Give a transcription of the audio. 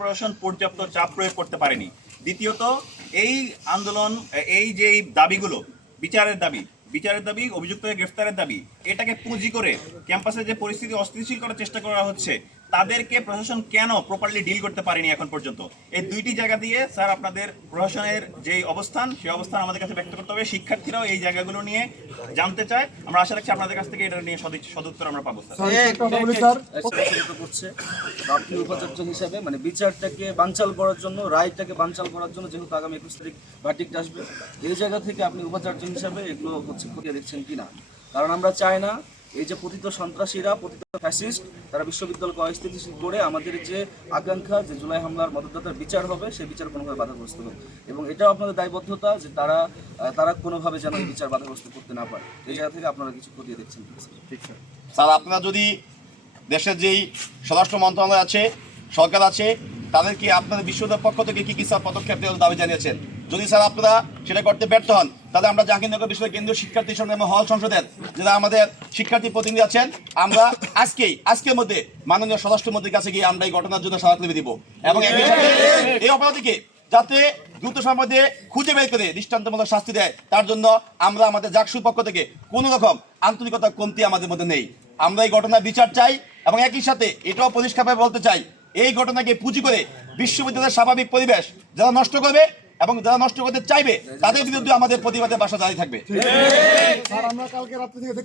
প্রশাসন পর্যাপ্ত চাপ প্রয়োগ করতে পারেনি। দ্বিতীয়ত এই আন্দোলন, এই যে দাবিগুলো, বিচারের দাবি, অভিযুক্তদের গ্রেফতারের দাবি, এটাকে পুঁজি করে ক্যাম্পাসে যে পরিস্থিতি অস্থিতিশীল করার চেষ্টা করা হচ্ছে, তাদেরকে প্রশাসন কেন প্রপারলি ডিল করতে পারেনি এখন পর্যন্ত। এই দুইটি জায়গা দিয়ে স্যার আপনাদের প্রশাসনের যে অবস্থান, সেই অবস্থান আমাদের কাছে ব্যক্ত করতে হবে। শিক্ষার্থীরাও এই জায়গাগুলো নিয়ে জানতে চায়। আমরা আশা রাখছি আপনাদের কাছ থেকে এটা নিয়ে সদুত্তর আমরা পাবো। করছে আপনি উপাচার্য হিসাবে মানে বিচারটাকে বানচাল করার জন্য, রায়টাকে বানচাল করার জন্য, যেহেতু আগামী 21 তারিখ ভার্ডিক্ট আসবে, এই জায়গা থেকে আপনি উপাচার্য হিসাবে এগুলো খতিয়ে দেখছেন কিনা? কারণ আমরা চাই না এই যে পতিত সন্ত্রাসীরা, পতিত ফ্যাসিস্ট, তারা বিশ্ববিদ্যালয়কে অস্থিতিশীল করে আমাদের যে আকাঙ্ক্ষা যে জুলাই হামলার মদতদাতার বিচার হবে, সেই বিচার কোনোভাবে বাধাগ্রস্ত হবে। এবং এটাও আপনাদের দায়বদ্ধতা যে তারা কোনোভাবে যেন এই বিচার বাধাগ্রস্ত করতে না পারে। এই জায়গা থেকে আপনারা কিছু খতিয়ে দেখছেন। ঠিক স্যার, আপনারা যদি দেশের যেই স্বরাষ্ট্র মন্ত্রণালয় আছে, সরকার আছে, তাদেরকে আপনাদের বিশ্ববিদ্যালয়ের পক্ষ থেকে কি স্যার পদক্ষেপ দেওয়ার দাবি জানিয়েছেন? যদি স্যার আপনারা সেটা করতে ব্যর্থ হন, তাহলে আমরা জাহাঙ্গীরনগর বিশ্ববিদ্যালয় কেন্দ্রীয় শিক্ষার্থী সংগ্রাম হল সংসদের যারা আমাদের শিক্ষার্থী প্রতিনিধি আছেন, আমরা আজকের মধ্যে মাননীয় স্বরাষ্ট্রমন্ত্রীর কাছে গিয়ে আমরা এই ঘটনার জন্য স্মারকলিপি দিব এবং একই সাথে এই অপরাধীকে যাতে দ্রুত সময়ের মধ্যে খুঁজে বের করে দৃষ্টান্তমূলক শাস্তি দেয়, তার জন্য আমরা আমাদের জাকসুর পক্ষ থেকে কোনো রকম আন্তরিকতা কমতি আমাদের মধ্যে নেই। আমরা এই ঘটনার বিচার চাই এবং একই সাথে এটাও পরিষ্কারভাবে বলতে চাই, এই ঘটনাকে পুঁজি করে বিশ্ববিদ্যালয়ের স্বাভাবিক পরিবেশ যারা নষ্ট করবে এবং যারা নষ্ট করতে চাইবে, তাদের বিরুদ্ধে আমাদের প্রতিবাদের বাসা জারি থাকবে।